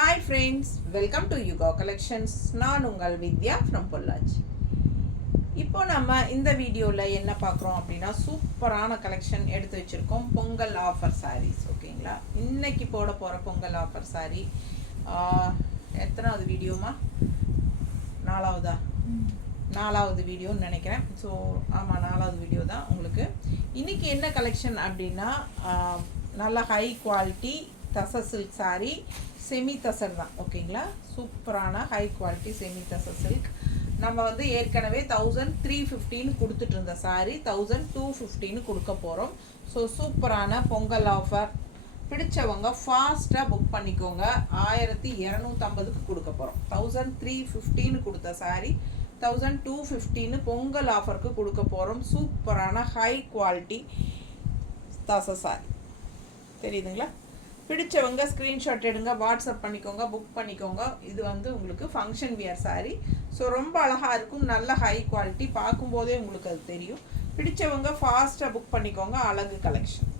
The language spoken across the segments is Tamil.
Hi friends, welcome to Yuga collections. நான் உங்கள் வித்யா ஃப்ரம் பொள்ளாச்சி. இப்போ நம்ம இந்த வீடியோவில் என்ன பார்க்குறோம் அப்படின்னா, சூப்பரான கலெக்ஷன் எடுத்து வச்சுருக்கோம். பொங்கல் ஆஃபர் சாரீஸ். ஓகேங்களா, இன்னைக்கு போட போகிற பொங்கல் ஆஃபர் சாரீ எத்தனாவது வீடியோமா? நாலாவது வீடியோன்னு நினைக்கிறேன். ஸோ ஆமாம், 4வது வீடியோ தான் உங்களுக்கு. இன்றைக்கி என்ன கலெக்ஷன் அப்படின்னா, நல்ல ஹை குவாலிட்டி தச சில்க் சாரீ, செமி தசர் தான். ஓகேங்களா, சூப்பரான high quality semi tussar silk. நம்ம வந்து ஏற்கனவே 1315 கொடுத்துட்டு இருந்த சாரீ 1215 கொடுக்க போகிறோம். ஸோ சூப்பரான பொங்கல் ஆஃபர். பிடிச்சவங்க ஃபாஸ்ட்டாக புக் பண்ணிக்கோங்க. 1250க்கு கொடுக்க போகிறோம். 1315 கொடுத்த சாரீ 1215 பொங்கல் ஆஃபருக்கு கொடுக்க போகிறோம். சூப்பரான ஹை குவாலிட்டி தச சாரீ. தெரியுதுங்களா? பிடிச்சவங்க ஸ்க்ரீன்ஷாட் எடுங்க, வாட்ஸ்அப் பண்ணிக்கோங்க, புக் பண்ணிக்கோங்க. இது வந்து உங்களுக்கு ஃபங்க்ஷன் வியர் சாரீ. ஸோ ரொம்ப அழகாக இருக்கும், நல்ல ஹை குவாலிட்டி. பார்க்கும்போதே உங்களுக்கு அது தெரியும். பிடிச்சவங்க ஃபாஸ்ட்டாக புக் பண்ணிக்கோங்க. அழகு கலெக்ஷன்.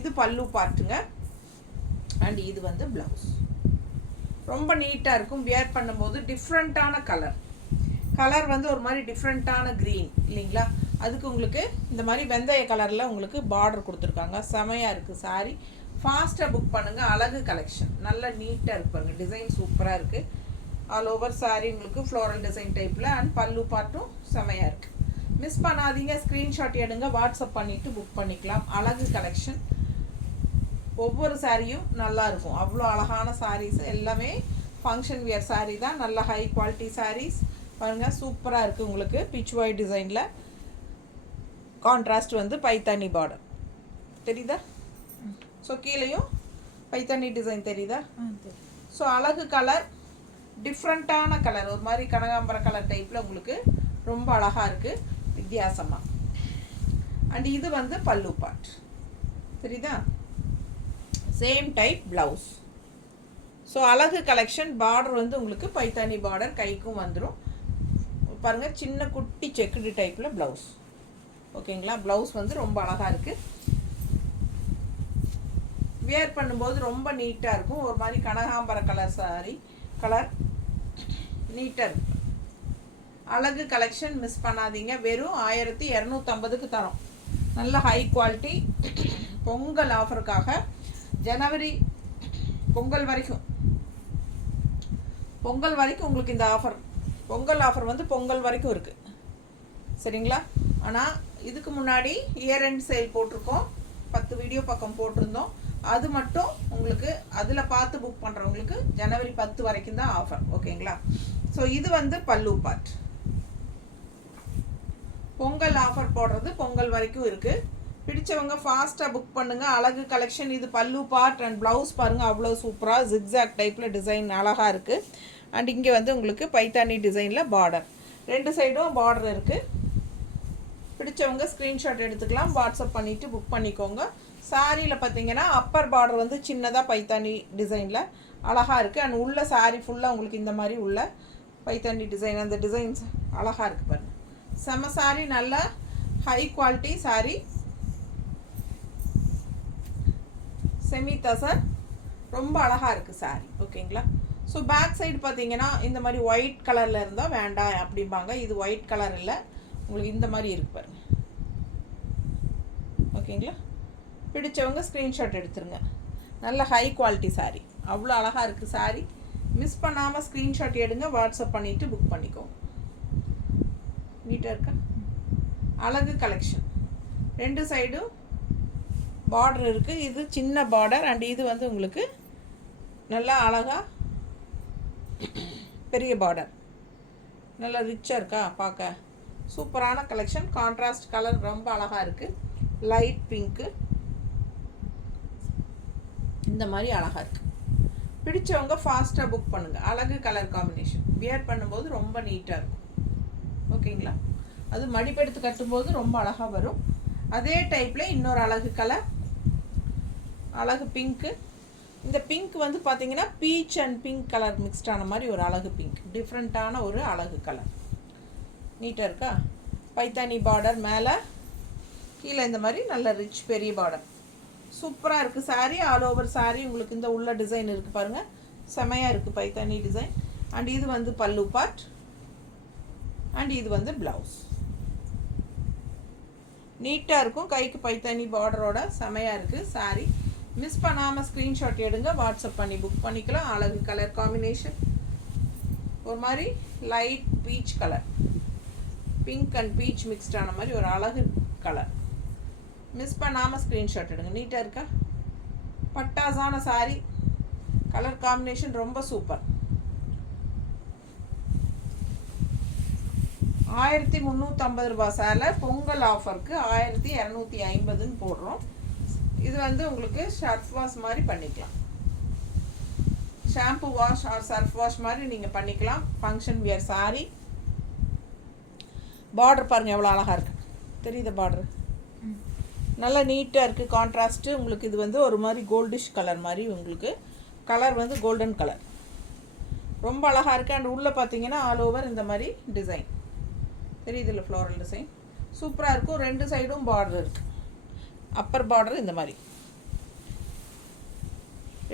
இது பல்லு பார்ட்டுங்க. அண்ட் இது வந்து ப்ளவுஸ். ரொம்ப நீட்டாக இருக்கும். வியர் பண்ணும்போது டிஃப்ரெண்ட்டான கலர் வந்து ஒரு மாதிரி டிஃப்ரெண்ட்டான க்ரீன் இல்லைங்களா? அதுக்கு உங்களுக்கு இந்த மாதிரி வெந்தய கலரில் உங்களுக்கு பார்டர் கொடுத்துருக்காங்க. செமையாக இருக்குது சாரீ. ஃபாஸ்ட்டாக புக் பண்ணுங்கள். அழகு கலெக்ஷன். நல்லா நீட்டாக இருப்பாங்க. டிசைன் சூப்பராக இருக்குது. ஆல் ஓவர் சாரீ உங்களுக்கு ஃப்ளோரல் டிசைன் டைப்பில். அண்ட் பல்லு பார்ட்டும் செமையாக இருக்குது. மிஸ் பண்ணாதீங்க. ஸ்க்ரீன்ஷாட் எடுங்க, வாட்ஸ்அப் பண்ணிவிட்டு புக் பண்ணிக்கலாம். அழகு கலெக்ஷன். ஒவ்வொரு சாரியும் நல்லாயிருக்கும். அவ்வளோ அழகான சாரீஸ் எல்லாமே ஃபங்க்ஷன் வியர் சாரீ தான். நல்ல ஹை குவாலிட்டி சாரீஸ் பாருங்கள். சூப்பராக இருக்குது உங்களுக்கு. பிச் ஒயிட் டிசைனில் கான்ட்ராஸ்ட் வந்து பைத்தானி பார்டர் தெரியுதா? ஸோ கீழேயும் பைத்தானி டிசைன் தெரியுதா? ஸோ அழகு கலர், டிஃப்ரெண்ட்டான கலர், ஒரு மாதிரி கனகாம்பர கலர் டைப்பில் உங்களுக்கு ரொம்ப அழகாக இருக்குது வித்தியாசமாக. அண்ட் இது வந்து பல்லு பார்ட் தெரியுதா? Same type blouse. ஸோ அழகு கலெக்ஷன். பார்டர் வந்து உங்களுக்கு பைத்தானி பார்டர் கைக்கும் வந்துடும் பாருங்கள். சின்ன குட்டி செக்குடு டைப்பில் ப்ளவுஸ். ஓகேங்களா, ப்ளவுஸ் வந்து ரொம்ப அழகாக இருக்குது. வியர் பண்ணும்போது ரொம்ப நீட்டாக இருக்கும். ஒரு மாதிரி கனகாம்பர கலர் சாரி கலர் நீட்டாக இருக்கும். அழகு கலெக்ஷன். மிஸ் பண்ணாதீங்க. வெறும் 1250க்கு தரோம். நல்ல ஹை குவாலிட்டி பொங்கல் ஆஃபருக்காக. ஜனவரி பொங்கல் வரைக்கும் உங்களுக்கு இந்த ஆஃபர். பொங்கல் ஆஃபர் வந்து பொங்கல் வரைக்கும் இருக்குது. சரிங்களா? ஆனால் இதுக்கு முன்னாடி இயர் எண்ட் சேல் போட்டிருக்கோம். 10 வீடியோ பக்கம் போட்டிருந்தோம். அது மட்டும் உங்களுக்கு அதில் பார்த்து புக் பண்ணுறவங்களுக்கு ஜனவரி 10 வரைக்கும் தான் ஆஃபர். ஓகேங்களா? ஸோ இது வந்து பல்லு பார்ட். பொங்கல் ஆஃபர் போடுறது பொங்கல் வரைக்கும் இருக்குது. பிடிச்சவங்க ஃபாஸ்ட்டாக புக் பண்ணுங்கள். அழகு கலெக்ஷன். இது பல்லு பார்ட். அண்ட் ப்ளவுஸ் பாருங்கள், அவ்வளோ சூப்பராக ஜிக்ஸாக் டைப்பில் டிசைன் அழகாக இருக்குது. அண்ட் இங்கே வந்து உங்களுக்கு பைத்தானி டிசைனில் பார்டர். 2 சைடும் பார்டர் இருக்குது. பிடிச்சவங்க ஸ்க்ரீன்ஷாட் எடுத்துக்கலாம், வாட்ஸ்அப் பண்ணிவிட்டு புக் பண்ணிக்கோங்க. சாரியில் பார்த்தீங்கன்னா அப்பர் பார்டர் வந்து சின்னதாக பைத்தானி டிசைனில் அழகாக இருக்குது. அண்ட் உள்ள சாரீ ஃபுல்லாக உங்களுக்கு இந்த மாதிரி உள்ள பைத்தானி டிசைன், அந்த டிசைன்ஸ் அழகாக இருக்குது பாருங்கள். செம சாரீ. நல்ல high quality sari. Semi tussar. ரொம்ப அழகாக இருக்குது சாரீ. ஓகேங்களா? ஸோ பேக் சைடு பார்த்தீங்கன்னா இந்த மாதிரி ஒயிட் கலரில் இருந்தால் வேண்டாம் அப்படிம்பாங்க. இது ஒயிட் கலர் இல்லை, உங்களுக்கு இந்த மாதிரி இருக்கு பாருங்க. ஓகேங்களா? பிடிச்சவங்க ஸ்க்ரீன்ஷாட் எடுத்துருங்க. நல்ல ஹை குவாலிட்டி சாரீ. அவ்வளோ அழகாக இருக்குது சாரீ. மிஸ் பண்ணாமல் ஸ்க்ரீன்ஷாட் எடுங்க, வாட்ஸ்அப் பண்ணிவிட்டு புக் பண்ணிக்கோங்க. நீட்டாக இருக்கா? அழகு கலெக்ஷன். 2 சைடும் பார்டர் இருக்குது. இது சின்ன பார்டர். அண்ட் இது வந்து உங்களுக்கு நல்லா அழகாக பெரிய பார்டர். நல்லா ரிச்சாக இருக்கா பார்க்க? சூப்பரான கலெக்ஷன். கான்ட்ராஸ்ட் கலர் ரொம்ப அழகாக இருக்குது. லைட் பிங்க்கு இந்த மாதிரி அழகாக இருக்குது. பிடிச்சவங்க ஃபாஸ்ட்டாக புக் பண்ணுங்கள். அழகு கலர் காம்பினேஷன். வியர் பண்ணும்போது ரொம்ப நீட்டாக இருக்கும். ஓகேங்களா? அது மடிப்பெடுத்து கட்டும்போது ரொம்ப அழகாக வரும். அதே டைப்பில் இன்னொரு அழகு கலர், அழகு பிங்க்கு. இந்த பிங்க் வந்து பார்த்தீங்கன்னா பீச் அண்ட் பிங்க் கலர் மிக்ஸ்டான மாதிரி ஒரு அழகு பிங்க். டிஃப்ரெண்ட்டான ஒரு அழகு கலர். நீட்டாக இருக்கா? பைத்தானி பார்டர் மேலே, கீழே இந்த மாதிரி நல்ல ரிச் பெரிய பார்டர். சூப்பராக இருக்குது சாரீ. ஆல் ஓவர் சாரீ உங்களுக்கு இந்த உள்ள டிசைன் இருக்குது பாருங்கள். செமையாக இருக்குது பைத்தானி டிசைன். அண்ட் இது வந்து பல்லு பார்ட் அண்ட் இது வந்து ப்ளவுஸ். நீட்டாக இருக்கும், கைக்கு பைத்தானி பார்டரோட செமையாக இருக்குது சாரீ. மிஸ் பண்ணாமல் ஸ்க்ரீன்ஷாட் எடுங்க, வாட்ஸ்அப் பண்ணி புக் பண்ணிக்கலாம். அழகு கலர் காம்பினேஷன், ஒரு மாதிரி light peach colour, pink and peach மிக்ஸ்டான மாதிரி ஒரு அழகு கலர். மிஸ் பண்ணாமல் ஸ்க்ரீன்ஷாட் எடுங்க. நீட்டாக இருக்கா? பட்டாசான சாரீ, கலர் காம்பினேஷன் ரொம்ப சூப்பர். 1350 ரூபா சேலை, பொங்கல் ஆஃபருக்கு 1250ன்னு போடுறோம். இது வந்து உங்களுக்கு ஷர்ஃப் வாஷ் மாதிரி பண்ணிக்கலாம், shampoo wash R surf wash மாதிரி நீங்கள் பண்ணிக்கலாம். Function wear sari. பார்டர் பாருங்கள் எவ்வளோ அழகாக இருக்குது, தெரியுது பார்டர் நல்லா நீட்டாக இருக்குது, கான்ட்ராஸ்ட்டு. உங்களுக்கு இது வந்து ஒரு மாதிரி கோல்டிஷ் கலர் மாதிரி, உங்களுக்கு கலர் வந்து கோல்டன் கலர், ரொம்ப அழகாக இருக்குது. அண்ட் உள்ளே பார்த்தீங்கன்னா ஆல் ஓவர் இந்த மாதிரி டிசைன் தெரியுது இல்லை, ஃப்ளோரல் டிசைன் சூப்பராக இருக்கும். 2 சைடும் பார்டர் இருக்குது, அப்பர் பார்டர் இந்த மாதிரி,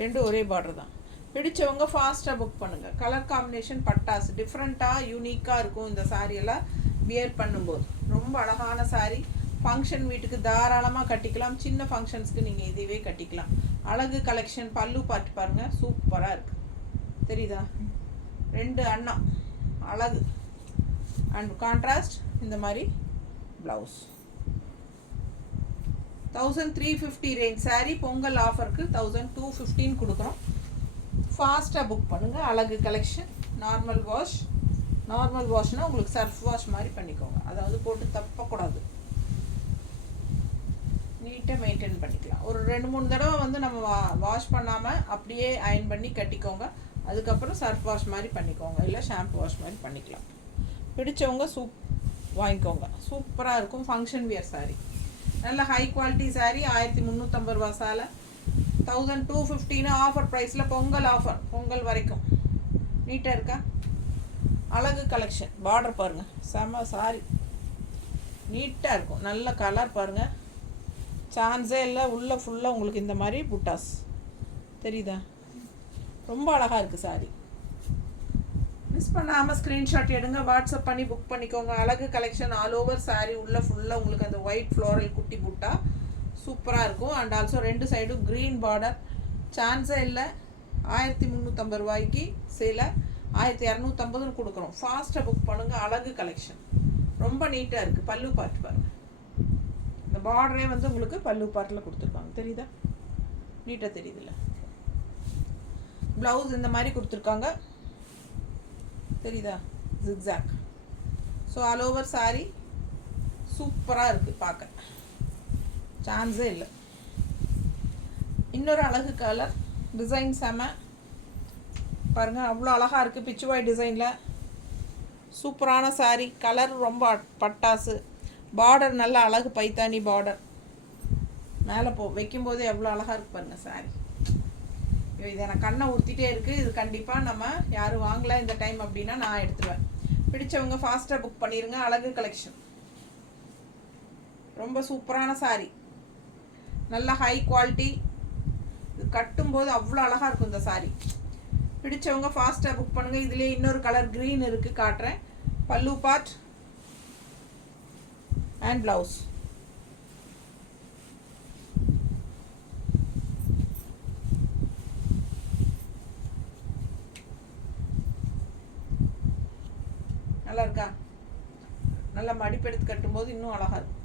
2 ஒரே பார்டர் தான். பிடிச்சவங்க ஃபாஸ்ட்டாக புக் பண்ணுங்கள். கலர் காம்பினேஷன் பட்டாஸ் டிஃப்ரெண்ட்டாக யூனிக்காக இருக்கும் இந்த சாரியெல்லாம் வியர் பண்ணும்போது. ரொம்ப அழகான சாரீ, ஃபங்க்ஷன் வீட்டுக்கு தாராளமாக கட்டிக்கலாம், சின்ன ஃபங்க்ஷன்ஸ்க்கு நீங்கள் இதுவே கட்டிக்கலாம். அழகு கலெக்ஷன். பல்லு பார்த்து பாருங்கள், சூப்பராக இருக்குது, தெரியுதா? 2 அண்ணா அழகு. அண்ட் கான்ட்ராஸ்ட் இந்த மாதிரி ப்ளவுஸ். 1350 ரேஞ்ச் சாரீ, பொங்கல் ஆஃபருக்கு 1215 கொடுக்குறோம். ஃபாஸ்ட்டாக புக் பண்ணுங்கள். அழகு கலெக்ஷன். நார்மல் வாஷ், நார்மல் வாஷ்னால் உங்களுக்கு சர்ஃப் வாஷ் மாதிரி பண்ணிக்கோங்க, அதாவது போட்டு தப்பக்கூடாது, நீட்டாக மெயின்டைன் பண்ணிக்கலாம். ஒரு 2-3 தடவை வந்து நம்ம வாஷ் பண்ணாமல் அப்படியே அயன் பண்ணி கட்டிக்கோங்க, அதுக்கப்புறம் சர்ஃப் வாஷ் மாதிரி பண்ணிக்கோங்க, இல்லை ஷாம்பு வாஷ் மாதிரி பண்ணிக்கலாம். பிடிச்சவங்க வாங்கிக்கோங்க, சூப்பராக இருக்கும். ஃபங்க்ஷன் வியர் சாரீ, நல்ல ஹை குவாலிட்டி சாரீ. 1350 ரூபா சேலை, 1215 ஆஃபர் ப்ரைஸில், பொங்கல் ஆஃபர், பொங்கல் வரைக்கும். நீட்டாக இருக்கா? அழகு கலெக்ஷன். பார்டர் பாருங்கள், செம சாரி, நீட்டாக இருக்கும். நல்ல கலர் பாருங்கள், சான்ஸே இல்லை. உள்ளே ஃபுல்லாக உங்களுக்கு இந்த மாதிரி புட்டாஸ் தெரியுதா? ரொம்ப அழகாக இருக்குது சாரி. மிஸ் பண்ணாமல் ஸ்க்ரீன்ஷாட் எடுங்க, வாட்ஸ்அப் பண்ணி புக் பண்ணிக்கோங்க. அழகு கலெக்ஷன். ஆல் ஓவர் சாரீ உள்ள ஃபுல்லாக உங்களுக்கு அந்த ஒயிட் ஃப்ளோரல் குட்டி புட்டா சூப்பராக இருக்கும். அண்ட் ஆல்சோ 2 சைடும் க்ரீன் பார்டர். சான்ஸே இல்லை. 1350 ரூபாய்க்கு சேலை 1250ன்னு கொடுக்குறோம். ஃபாஸ்ட்டாக புக் பண்ணுங்கள். அழகு கலெக்ஷன் ரொம்ப நீட்டாக இருக்குது. பல்லு பார்ட் பாருங்கள், இந்த பார்டரே வந்து உங்களுக்கு பல்லு பார்ட்டில் கொடுத்துருக்காங்க, தெரியுதா? நீட்டாக தெரியுதுல்ல? ப்ளவுஸ் இந்த மாதிரி கொடுத்துருக்காங்க, தெரியுதா? Zigzag. So all over sari சூப்பராக இருக்குது, பார்க்க சான்ஸே இல்லை. இன்னொரு அழகு கலர் டிசைன் செம பாருங்கள், அவ்வளோ அழகாக இருக்குது. பிச்சுவாய் டிசைனில் சூப்பரான சாரீ. கலர் ரொம்ப பட்டாசு. பார்டர் நல்ல அழகு பைத்தானி பார்டர். மேலே வைக்கும்போது எவ்வளோ அழகாக இருக்குது பாருங்கள் சாரீ. இது எனக்கு கண்ணை ஊற்றிட்டே இருக்குது. இது கண்டிப்பாக நம்ம யாரும் வாங்கலை இந்த டைம் அப்படின்னா நான் எடுத்துருவேன். பிடிச்சவங்க ஃபாஸ்ட்டாக புக் பண்ணிடுங்க. அழகு கலெக்ஷன் ரொம்ப சூப்பரான சாரீ, நல்ல ஹை குவாலிட்டி. இது கட்டும்போது அவ்வளோ அழகாக இருக்கும் இந்த சாரீ. பிடிச்சவங்க ஃபாஸ்ட்டாக புக் பண்ணுங்கள். இதுலேயே இன்னொரு கலர் க்ரீன் இருக்குது, காட்டுறேன். பல்லு பார்ட் அண்ட் ப்ளவுஸ். நல்லா இருக்கா? நல்லா மடிப்பெடுத்து கட்டும்போது இன்னும் அழகாக இருக்கும்.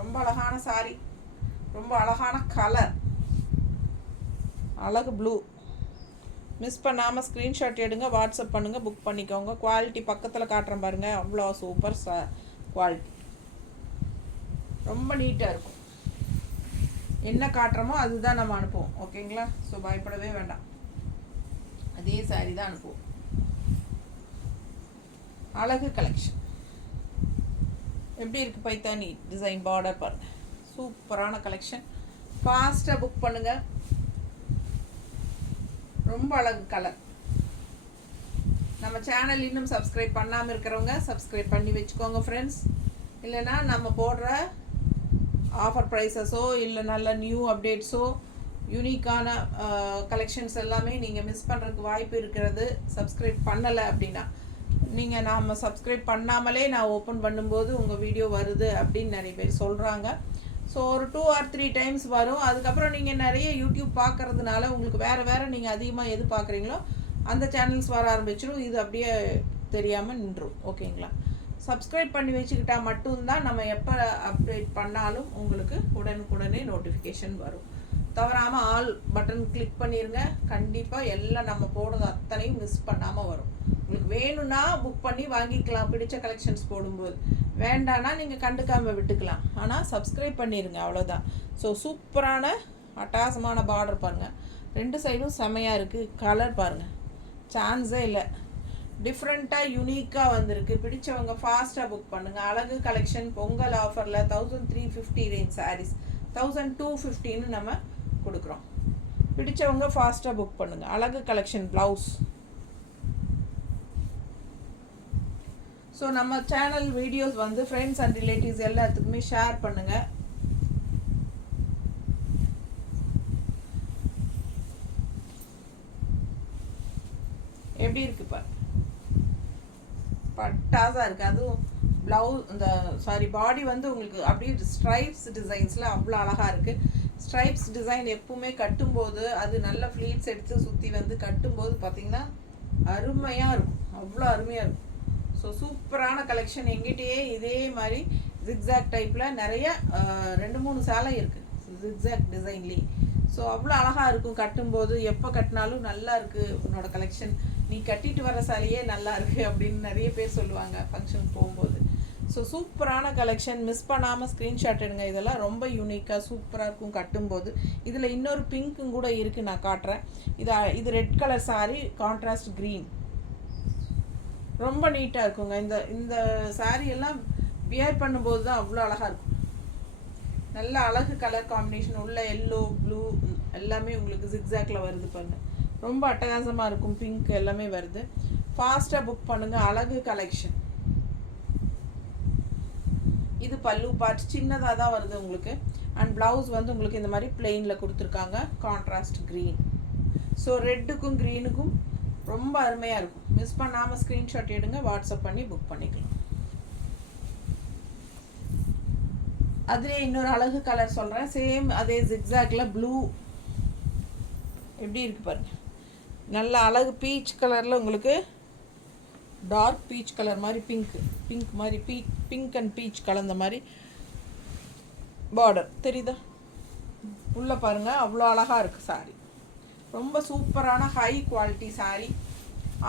ரொம்ப அழகான சாரீ, ரொம்ப அழகான கலர், அழகு ப்ளூ. மிஸ் பண்ணாமல் ஸ்க்ரீன்ஷாட் எடுங்க, வாட்ஸ்அப் பண்ணுங்கள், புக் பண்ணிக்கோங்க. குவாலிட்டி பக்கத்தில் காட்டுறேன் பாருங்கள், அவ்வளோ சூப்பர் குவாலிட்டி. ரொம்ப நீட்டாக இருக்கும். என்ன காட்டுறோமோ அதுதான் நம்ம அனுப்புவோம், ஓகேங்களா? ஸோ பயப்படவே வேண்டாம், அதே சாரீ தான் அனுப்புவோம். அழகு கலெக்ஷன் எப்படி இருக்குது? பைத்தானி டிசைன் பார்டர் பாருங்கள், சூப்பரான கலெக்ஷன். ஃபாஸ்ட்டாக புக் பண்ணுங்கள். ரொம்ப அழகு கலர். நம்ம சேனல் இன்னும் சப்ஸ்கிரைப் பண்ணாமல் இருக்கிறவங்க சப்ஸ்கிரைப் பண்ணி வச்சுக்கோங்க ஃப்ரெண்ட்ஸ். இல்லைனா நம்ம போடுற ஆஃபர் ப்ரைஸஸோ இல்லை நல்ல நியூ அப்டேட்ஸோ யூனிக்கான கலெக்ஷன்ஸ் எல்லாமே நீங்கள் மிஸ் பண்ணுறதுக்கு வாய்ப்பு இருக்கிறது. சப்ஸ்கிரைப் பண்ணலை அப்படின்னா நீங்கள் நாம் சப்ஸ்கிரைப் பண்ணாமலே நான் ஓப்பன் பண்ணும்போது உங்கள் வீடியோ வருது அப்படின்னு நிறைய பேர் சொல்கிறாங்க. ஸோ ஒரு 2 or 3 டைம்ஸ் வரும். அதுக்கப்புறம் நீங்கள் நிறைய யூடியூப் பார்க்குறதுனால உங்களுக்கு வேறு நீங்கள் அதிகமாக எது பார்க்குறீங்களோ அந்த சேனல்ஸ் வர ஆரம்பிச்சிடும். இது அப்படியே தெரியாமல் நின்றும். ஓகேங்களா? சப்ஸ்கிரைப் பண்ணி வச்சுக்கிட்டால் மட்டும்தான் நம்ம எப்போ அப்டேட் பண்ணாலும் உங்களுக்கு உடனுக்குடனே நோட்டிஃபிகேஷன் வரும். தவறாமல் ஆல் பட்டன் கிளிக் பண்ணிடுங்க. கண்டிப்பாக எல்லாம் நம்ம போடுறது அத்தனையும் மிஸ் பண்ணாமல் வரும். உங்களுக்கு வேணும்னா புக் பண்ணி வாங்கிக்கலாம் பிடிச்ச கலெக்ஷன்ஸ் போடும்போது. வேண்டான்னா நீங்கள் கண்டுக்காமல் விட்டுக்கலாம். ஆனால் சப்ஸ்கிரைப் பண்ணிடுங்க, அவ்வளோதான். ஸோ சூப்பரான அட்டாசமான பார்டர் பாருங்கள். 2 சைடும் செமையாக இருக்குது. கலர் பாருங்கள், சான்ஸே இல்லை. டிஃப்ரெண்ட்டாக யூனிக்காக வந்திருக்கு. பிடிச்சவங்க ஃபாஸ்ட்டாக புக் பண்ணுங்கள். அழகு கலெக்ஷன் பொங்கல் ஆஃபரில் 1350 ரேஞ்ச் சாரீஸ் 1250ன்னு நம்ம கொடுக்குறோம். பிடிச்சவங்க ஃபாஸ்ட்டாக புக் பண்ணுங்கள். அழகு கலெக்ஷன் ப்ளவுஸ். ஸோ நம்ம சேனல் வீடியோஸ் வந்து ஃப்ரெண்ட்ஸ் அண்ட் ரிலேட்டிவ்ஸ் எல்லாத்துக்குமே ஷேர் பண்ணுங்கள். எப்படி இருக்கு பாரு, பட்டாஸாக இருக்குது. அதுவும் ப்ளவுஸ் இந்த பாடி வந்து உங்களுக்கு அப்படியே ஸ்ட்ரைப்ஸ் டிசைன்ஸில் அவ்வளோ அழகாக இருக்குது. ஸ்ட்ரைப்ஸ் டிசைன் எப்பவுமே கட்டும்போது அது நல்ல ஃப்ளீட்ஸ் எடுத்து சுற்றி வந்து கட்டும்போது பார்த்திங்கன்னா அருமையாக இருக்கும், அவ்வளோ அருமையாக இருக்கும். ஸோ சூப்பரான கலெக்ஷன். எங்கிட்டயே இதே மாதிரி ஜிக்ஸாக் டைப்பில் நிறைய 2-3 சேலை இருக்குது ஜிக்ஸாக் டிசைன்லேயே. ஸோ அவ்வளோ அழகாக இருக்கும் கட்டும்போது. எப்போ கட்டினாலும் நல்லா இருக்குது உன்னோட கலெக்ஷன், நீ கட்டிட்டு வர சாலையே நல்லா இருக்குது அப்படின்னு நிறைய பேர் சொல்லுவாங்க ஃபங்க்ஷனுக்கு போகும்போது. ஸோ சூப்பரான கலெக்ஷன், மிஸ் பண்ணாமல் ஸ்க்ரீன்ஷாட் எடுங்க. இதெல்லாம் ரொம்ப யூனிக்காக சூப்பராக இருக்கும் கட்டும்போது. இதில் இன்னொரு பிங்க்கும் கூட இருக்குது, நான் காட்டுறேன். இது red colour sari, contrast green, ரொம்ப நீட்டாக இருக்குங்க. இந்த சாரீ எல்லாம் வியர் பண்ணும்போது தான் அவ்வளோ அழகாக இருக்கும். நல்ல அழகு கலர் காம்பினேஷன் உள்ள எல்லோ ப்ளூ எல்லாமே உங்களுக்கு ஜிக்ஸாக்ல வருது பாருங்க, ரொம்ப அட்டகாசமாக இருக்கும். பிங்க் எல்லாமே வருது. ஃபாஸ்ட்டாக புக் பண்ணுங்கள். அழகு கலெக்ஷன். இது பல்லு பார்ட் சின்னதாக தான் வருது உங்களுக்கு. அண்ட் ப்ளவுஸ் வந்து உங்களுக்கு இந்த மாதிரி பிளெயினில் கொடுத்துருக்காங்க, கான்ட்ராஸ்ட் க்ரீன். ஸோ ரெட்டுக்கும் க்ரீனுக்கும் ரொம்ப அருமையாக இருக்கும். மிஸ் பண்ணாமல் ஸ்க்ரீன்ஷாட் எடுங்க, வாட்ஸ்அப் பண்ணி புக் பண்ணிக்கலாம். அதுலேயே இன்னொரு அழகு கலர் சொல்கிறேன். சேம் அதே ஜிக்ஸாக்ல ப்ளூ எப்படி இருக்குது பாருங்கள். நல்ல அழகு பீச் கலரில் உங்களுக்கு டார்க் பீச் கலர் மாதிரி பிங்க் மாதிரி பிங்க் அண்ட் பீச் கலந்த மாதிரி பார்டர் தெரியுதா? உள்ளே பாருங்கள், அவ்வளோ அழகாக இருக்குது சாரீ. ரொம்ப சூப்பரான ஹை குவாலிட்டி சாரீ.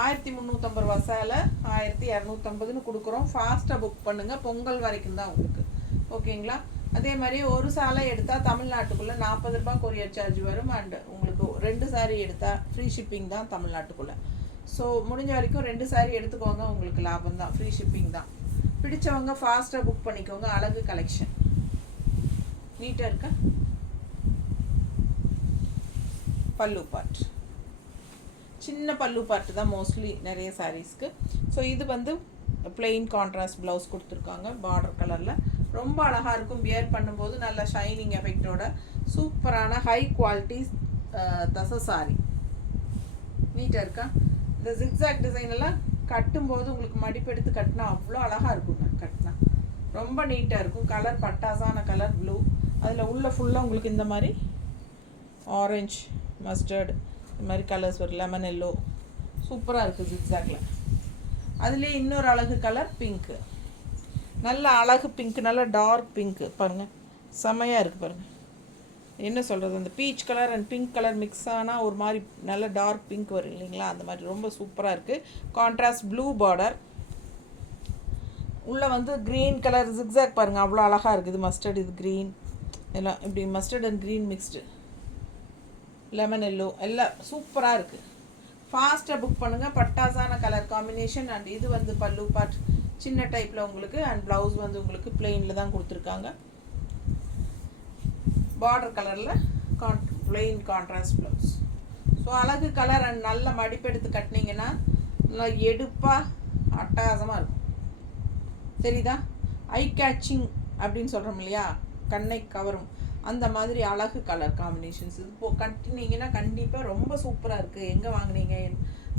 1350 ரூபா சேலை 1250ன்னு கொடுக்குறோம். ஃபாஸ்ட்டாக புக் பண்ணுங்கள். பொங்கல் வரைக்கும் தான் உங்களுக்கு. ஓகேங்களா? அதே மாதிரி ஒரு சாலை எடுத்தால் தமிழ்நாட்டுக்குள்ளே 40 ரூபா கொரியர் சார்ஜ் வரும். அண்டு உங்களுக்கு 2 சாரீ எடுத்தால் ஃப்ரீ ஷிப்பிங் தான் தமிழ்நாட்டுக்குள்ளே. ஸோ முடிஞ்ச வரைக்கும் 2 சாரீ எடுத்துக்கோங்க, உங்களுக்கு லாபம் தான், ஃப்ரீ ஷிப்பிங் தான். பிடிச்சவங்க ஃபாஸ்ட்டாக புக் பண்ணிக்கோங்க. அழகு கலெக்ஷன் நீட்டாக இருக்கா? பல்லு பார்ட் சின்ன பல்லு பார்ட்டு தான் மோஸ்ட்லி நிறைய சாரீஸ்க்கு. ஸோ இது வந்து பிளெயின் கான்ட்ராஸ்ட் ப்ளவுஸ் கொடுத்துருக்காங்க பார்டர் கலரில். ரொம்ப அழகாக இருக்கும். வியர் பண்ணும்போது நல்ல ஷைனிங் எஃபெக்டோட சூப்பரான ஹை குவாலிட்டி தசை சாரி. நீட்டாக இருக்கா? இந்த ஜிக்ஸாக் டிசைன் எல்லாம் கட்டும்போது உங்களுக்கு மடிப்பெடுத்து கட்டினா அவ்வளோ அழகாக இருக்குங்க. கட்டினா ரொம்ப நீட்டாக இருக்கும். கலர் பட்டாசான கலர் ப்ளூ. அதில் உள்ள ஃபுல்லாக உங்களுக்கு இந்த மாதிரி ஆரஞ்ச் மஸ்டர்டு இந்த மாதிரி கலர்ஸ் வரும். லெமன் எல்லோ சூப்பராக இருக்குது ஜிக்ஸாக்ல. அதுலேயே இன்னொரு அழகு கலர் பிங்க்கு. நல்ல அழகு பிங்க், நல்ல டார்க் பிங்க்கு பாருங்கள், செம்மையாக இருக்குது பாருங்கள். என்ன சொல்கிறது, அந்த peach colour and pink colour mix ஆனால் ஒரு மாதிரி நல்ல டார்க் பிங்க் வரும் இல்லைங்களா, அந்த மாதிரி ரொம்ப சூப்பராக இருக்குது. Contrast blue border. உள்ளே வந்து க்ரீன் கலர் ஜிக்ஸாக் பாருங்கள், அவ்வளோ அழகாக இருக்குது. இது மஸ்டர்ட், இது க்ரீன், எல்லாம் இப்படி mustard and green mixed, lemon yellow எல்லாம் சூப்பராக இருக்குது. ஃபாஸ்ட்டாக புக் பண்ணுங்கள். பட்டாசான கலர் காம்பினேஷன். அண்ட் இது வந்து பல்லு பார்ட் சின்ன டைப்பில் உங்களுக்கு. அண்ட் ப்ளவுஸ் வந்து உங்களுக்கு பிளெயினில் தான் கொடுத்துருக்காங்க. பார்டர் கலரில் பிளெயின் கான்ட்ராஸ்ட் ப்ளவுஸ். ஸோ அழகு கலர் அண்ட் நல்ல மடிப்பெடுத்து கட்டினீங்கன்னா நல்லா எடுப்பாக அட்டகாசமாக இருக்கும். தெரியுதா? ஐ கேட்சிங் அப்படின்னு சொல்கிறோம் இல்லையா, கண்ணை கவரும் அந்த மாதிரி அழகு கலர் காம்பினேஷன்ஸ். இது கட்டினீங்கன்னா கண்டிப்பாக ரொம்ப சூப்பராக இருக்குது, எங்கே வாங்கினீங்க,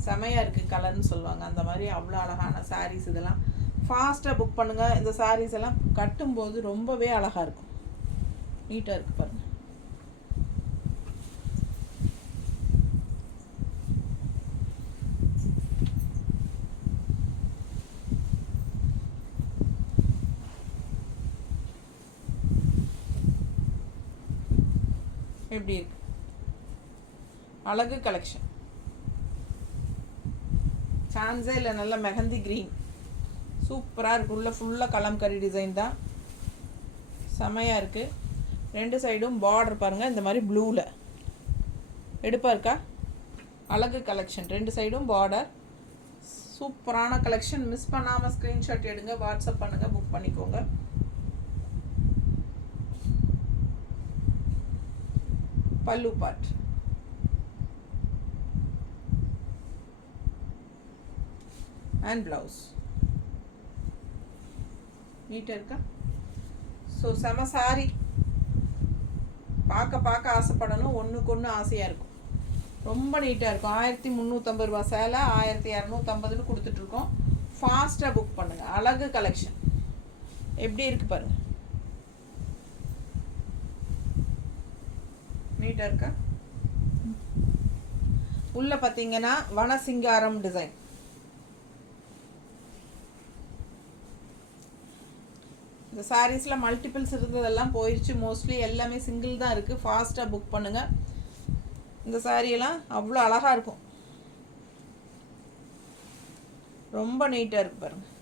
செமையாக இருக்குது கலர்னு சொல்லுவாங்க. அந்த மாதிரி அவ்வளோ அழகான சாரீஸ் இதெல்லாம். ஃபாஸ்ட்டாக புக் பண்ணுங்கள். இந்த சாரீஸ் எல்லாம் கட்டும்போது ரொம்பவே அழகாக இருக்கும், நீட்டாக இருக்குது பாருங்கள். எப்படி இருக்கு அழகு கலெக்ஷன், சான்ஸே இல்லை. நல்ல மெஹந்தி க்ரீன் சூப்பராக இருக்குது. உள்ள ஃபுல்லாக கலம்கரி டிசைன் தான், செமையாக இருக்குது. ரெண்டு சைடும் பார்டர் பாருங்கள் இந்த மாதிரி ப்ளூவில் எடுப்பாக இருக்கா. அழகு கலெக்ஷன், ரெண்டு சைடும் பார்டர், சூப்பரான கலெக்ஷன். மிஸ் பண்ணாமல் ஸ்க்ரீன்ஷாட் எடுங்க, வாட்ஸ்அப் பண்ணுங்கள், புக் பண்ணிக்கோங்க. பல்லு பார்ட், அண்ட் ப்ளவுஸ் நீட்டாக இருக்கா. ஸோ செம சாரி, பார்க்க ஆசைப்படணும், ஒன்றுக்கு ஒன்று ஆசையாக இருக்கும். ரொம்ப நீட்டாக இருக்கும். 1350 ரூபா சேலை 1250ன்னு கொடுத்துட்ருக்கோம். ஃபாஸ்ட்டாக புக் பண்ணுங்கள். அழகு கலெக்ஷன் எப்படி இருக்குது பாருங்கள், நீட்டாக இருக்கா. உள்ளே பார்த்தீங்கன்னா வனசிங்காரம் டிசைன். இந்த சாரீஸில் மல்டிபிள்ஸ் இருந்ததெல்லாம் போயிடுச்சு, மோஸ்ட்லி எல்லாமே சிங்கிள் தான் இருக்குது. ஃபாஸ்ட்டாக புக் பண்ணுங்கள். இந்த சாரியெல்லாம் அவ்வளோ அழகாக இருக்கும், ரொம்ப நீட்டாக இருக்குது பாருங்கள்.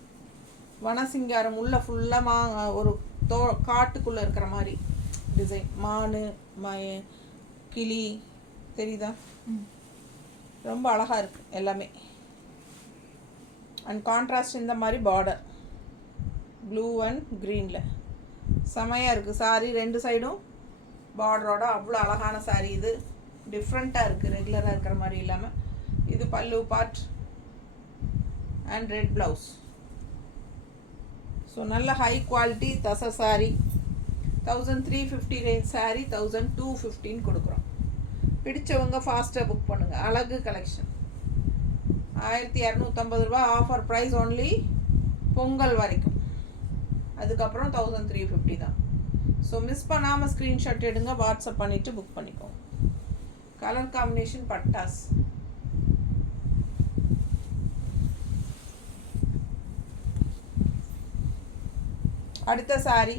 வனசிங்காரம் உள்ள ஃபுல்லாக ஒரு காட்டுக்குள்ளே இருக்கிற மாதிரி டிசைன், மான் கிளி தெரியுதா, ரொம்ப அழகாக இருக்குது எல்லாமே. அண்ட் கான்ட்ராஸ்ட் இந்த மாதிரி பார்டர் ப்ளூ அண்ட் க்ரீனில் செமையாக இருக்குது சாரி. ரெண்டு சைடும் பார்டரோட அவ்வளோ அழகான சாரி. இது டிஃப்ரெண்ட்டாக இருக்குது, ரெகுலராக இருக்கிற மாதிரி இல்லாமல். இது பல்லு part and red blouse. So நல்ல ஹை குவாலிட்டி தசை சாரி. 1350 ரேஞ்ச் சாரி 1215 கொடுக்குறோம். பிடிச்சவங்க ஃபாஸ்ட்டாக புக் பண்ணுங்கள். அழகு கலெக்ஷன் 1250 ரூபா ஆஃபர் ப்ரைஸ் ஒன்லி பொங்கல் வரைக்கும். அதுக்கப்புறம் 1350 தான். ஸோ மிஸ் பண்ணாமல் ஸ்க்ரீன்ஷாட் எடுங்க, வாட்ஸ்அப் பண்ணிவிட்டு புக் பண்ணிக்கோங்க. கலர் காம்பினேஷன் பட்டாஸ். அடுத்த சாரி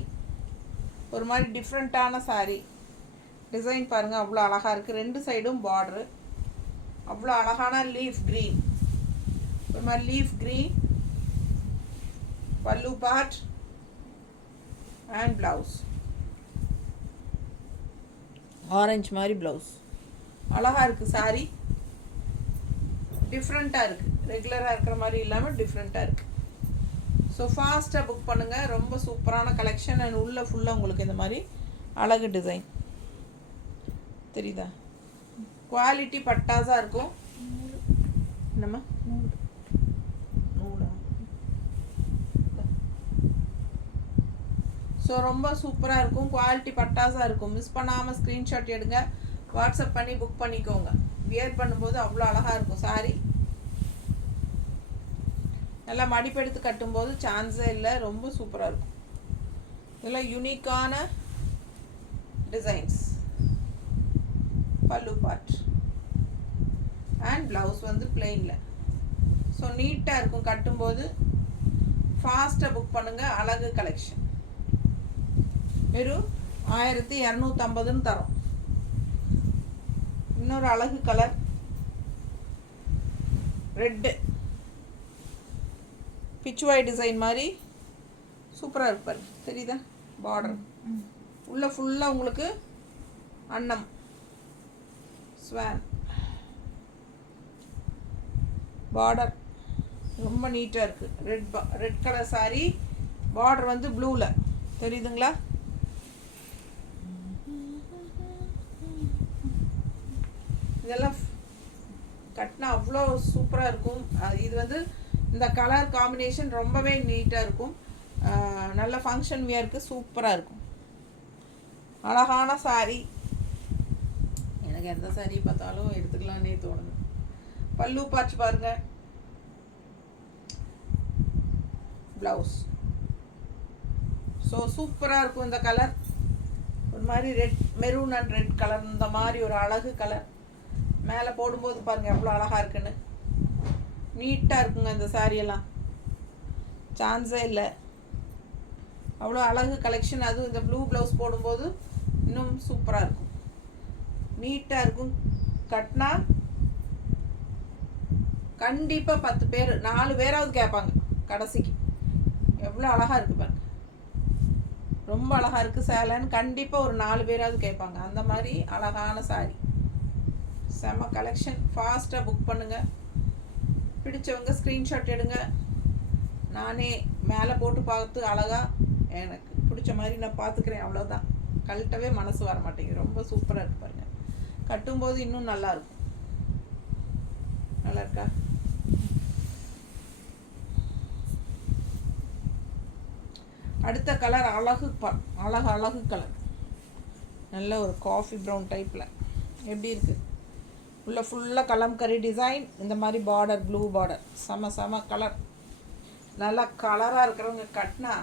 ஒரு மாதிரி டிஃப்ரெண்ட்டான சாரி. டிசைன் பாருங்கள் அவ்வளோ அழகாக இருக்குது. ரெண்டு சைடும் பார்ட்ரு அவ்வளோ அழகான லீஃப் க்ரீன், ஒரு மாதிரி லீஃப் க்ரீன். பல்லு பார்ட் அண்ட் ப்ளவுஸ் ஆரஞ்சு மாதிரி ப்ளவுஸ். அழகாக இருக்குது சாரி, டிஃப்ரெண்ட்டாக இருக்குது, ரெகுலராக இருக்கிற மாதிரி இல்லாமல் டிஃப்ரெண்ட்டாக இருக்குது. ஸோ ஃபாஸ்ட்டாக புக் பண்ணுங்கள். ரொம்ப சூப்பரான கலெக்ஷன். அண்ட் உள்ளே ஃபுல்லாக உங்களுக்கு இந்த மாதிரி அழகு டிசைன் தெரியுதா. குவாலிட்டி பட்டாஸாக இருக்கும். என்னம்மா நூலா. ஸோ ரொம்ப சூப்பராக இருக்கும், குவாலிட்டி பட்டாஸாக இருக்கும். மிஸ் பண்ணாமல் ஸ்க்ரீன்ஷாட் எடுங்க, வாட்ஸ்அப் பண்ணி புக் பண்ணிக்கோங்க. வியர் பண்ணும்போது அவ்வளோ அழகாக இருக்கும் சாரி. நல்லா மடிப்பெடுத்து கட்டும்போது சான்ஸே இல்லை, ரொம்ப சூப்பராக இருக்கும். இதெல்லாம் யூனிக்கான டிசைன்ஸ். பல்லு பார்ட் அண்ட் ப்ளவுஸ் வந்து பிளெயினில். ஸோ நீட்டாக இருக்கும் கட்டும்போது. ஃபாஸ்ட்டாக புக் பண்ணுங்கள். அழகு கலெக்ஷன் வெறும் 1250ன்னு தரோம். இன்னொரு அழகு கலர் ரெட்டு பிச்சுவாய் டிசைன் மாதிரி சூப்பராக இருப்பார் தெரியுதா. பார்டர் உள்ள ஃபுல்லாக உங்களுக்கு அன்னம் ஸ்வான் பார்டர் ரொம்ப நீட்டாக இருக்குது. ரெட் கலர் சாரி, பார்டர் வந்து ப்ளூவில் தெரியுதுங்களா. இதெல்லாம் கட்டினா அவ்வளோ சூப்பராக இருக்கும். இது வந்து இந்த கலர் காம்பினேஷன் ரொம்பவே நீட்டாக இருக்கும். நல்ல ஃபங்க்ஷன் வியருக்கு சூப்பராக இருக்கும். அழகான சாரி. எனக்கு எந்த சாரி பார்த்தாலும் எடுத்துக்கலான்னே தோணுது. பல்லு பார்த்து பாருங்க. ப்ளவுஸ் ஸோ சூப்பராக இருக்கும். இந்த கலர் ஒரு மாதிரி red, maroon and red colour, இந்த மாதிரி ஒரு அழகு கலர். மேலே போடும்போது பாருங்கள் எவ்வளோ அழகாக இருக்குன்னு. நீட்டாக இருக்குங்க இந்த சாரியெல்லாம், சான்ஸே இல்லை. அவ்வளோ அழகு கலெக்ஷன். அதுவும் இந்த ப்ளூ ப்ளவுஸ் போடும்போது இன்னும் சூப்பராக இருக்கும், நீட்டாக இருக்கும். கட்டினா கண்டிப்பாக 10 பேர் 4 பேராவது கேட்பாங்க கடைசிக்கு. எவ்வளோ அழகாக இருக்குது பாருங்க, ரொம்ப அழகாக இருக்குது சேலைன்னு கண்டிப்பாக ஒரு 4 பேராவது கேட்பாங்க. அந்த மாதிரி அழகான சாரி, செம கலெக்ஷன். ஃபாஸ்ட்டாக புக் பண்ணுங்கள். பிடிச்சவங்க ஸ்க்ரீன்ஷாட் எடுங்க. நானே மேலே போட்டு பார்த்து அழகாக எனக்கு பிடிச்ச மாதிரி நான் பார்த்துக்கிறேன், அவ்வளோதான். கழட்டவே மனசு வர மாட்டேங்குது. ரொம்ப சூப்பராக இருக்கு பாருங்கள். கட்டும்போது இன்னும் நல்லாயிருக்கும். நல்லா இருக்கா? அடுத்த கலர் அழகு அழகு கலர். நல்ல ஒரு காஃபி ப்ரௌன் டைப்பில் எப்படி இருக்குது? உள்ள ஃபுல்லாக கலம்கரி டிசைன். இந்த மாதிரி பார்டர், ப்ளூ பார்டர். செம கலர். நல்லா கலராக இருக்கிறவங்க கட்டினா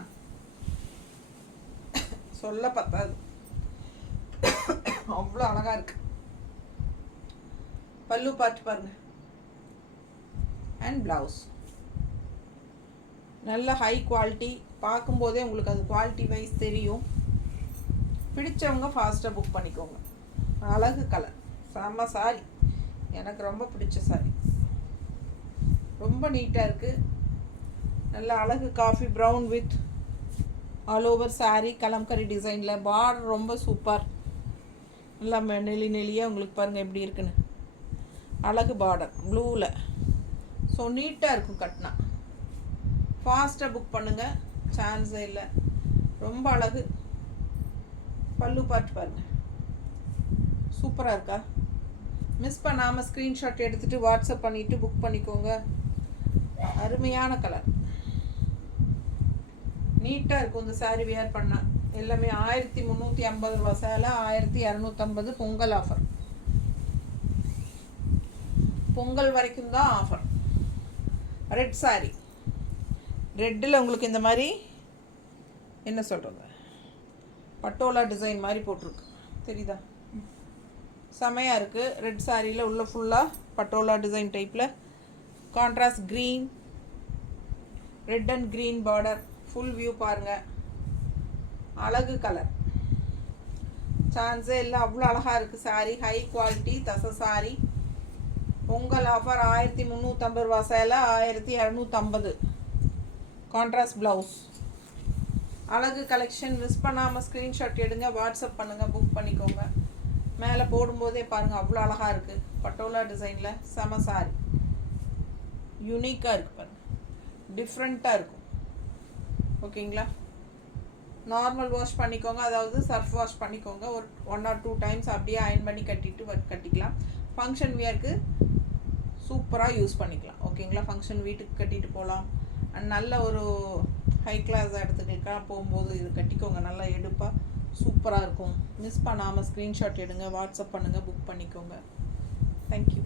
சொல்ல பத்தாது, அவ்வளோ அழகாக இருக்கு. பல்லு பார்த்து பாருங்க. அண்ட் ப்ளவுஸ் நல்ல ஹை குவாலிட்டி. பார்க்கும்போதே உங்களுக்கு அது குவாலிட்டி வைஸ் தெரியும். பிடிச்சவங்க ஃபாஸ்ட்டாக புக் பண்ணிக்கோங்க. அழகு கலர், செம்ம சாரி. எனக்கு ரொம்ப பிடிச்ச சாரி. ரொம்ப நீட்டாக இருக்குது. நல்ல அழகு coffee brown with all over sorry kalamkari டிசைனில். பார்டர் ரொம்ப சூப்பர். நல்லா நெளியாக உங்களுக்கு பாருங்கள் எப்படி இருக்குன்னு. அழகு பார்டர் ப்ளூவில். ஸோ நீட்டாக இருக்கும் கட்டினா. ஃபாஸ்ட்டாக புக் பண்ணுங்கள், சான்ஸே இல்லை. ரொம்ப அழகு. பல்லு பார்த்து பாருங்கள், சூப்பராக இருக்கா? மிஸ் பண்ணாமல் ஸ்க்ரீன்ஷாட் எடுத்துகிட்டு வாட்ஸ்அப் பண்ணிவிட்டு புக் பண்ணிக்கோங்க. அருமையான கலர், நீட்டாக இருக்கும். இந்த சாரீ வியர் பண்ணால் எல்லாமே 1350 ரூபா சேலை, 1250 பொங்கல் ஆஃபர். பொங்கல் வரைக்கும் தான் ஆஃபர். ரெட் சாரீ, ரெட்டில் உங்களுக்கு இந்த மாதிரி என்ன சொல்கிறது, பட்டோலா டிசைன் மாதிரி போட்டிருக்கு, தெரியுதா? செமையாக இருக்குது. ரெட் சாரியில் உள்ள ஃபுல்லாக பட்டோலா டிசைன் டைப்பில் contrast green, red and green border. Full view பாருங்கள், அழகு கலர், சான்ஸே இல்லை. அவ்வளோ அழகாக இருக்குது சாரீ. ஹை குவாலிட்டி தச சாரீ. பொங்கல் ஆஃபர் 1350 ரூபா சேலை, 1250. Contrast blouse. அழகு கலெக்ஷன். மிஸ் பண்ணாமல் ஸ்க்ரீன்ஷாட் எடுங்க, வாட்ஸ்அப் பண்ணுங்கள், புக் பண்ணிக்கோங்க. மேலே போடும்போதே பாருங்கள் அவ்வளோ அழகாக இருக்குது. பட்டோலா டிசைனில் செம சாரி. யூனிக்காக இருக்குது பாருங்கள், டிஃப்ரெண்ட்டாக இருக்கும். ஓகேங்களா? நார்மல் வாஷ் பண்ணிக்கோங்க, அதாவது சர்ஃப் வாஷ் பண்ணிக்கோங்க. ஒரு 1 or 2 டைம்ஸ் அப்படியே அயன் பண்ணி கட்டிக்கலாம். ஃபங்க்ஷன் வியருக்கு சூப்பராக யூஸ் பண்ணிக்கலாம். ஓகேங்களா? ஃபங்க்ஷன் வீட்டுக்கு கட்டிட்டு போகலாம். அண்ட் நல்ல ஒரு ஹை கிளாஸ் இடத்துக்குலாம் போகும்போது இது கட்டிக்கோங்க, நல்லா எடுப்பாக சூப்பராக இருக்கும். மிஸ் பண்ணாமல் ஸ்க்ரீன்ஷாட் எடுங்க, வாட்ஸ்அப் பண்ணுங்கள், புக் பண்ணிக்கோங்க. தேங்க்யூ.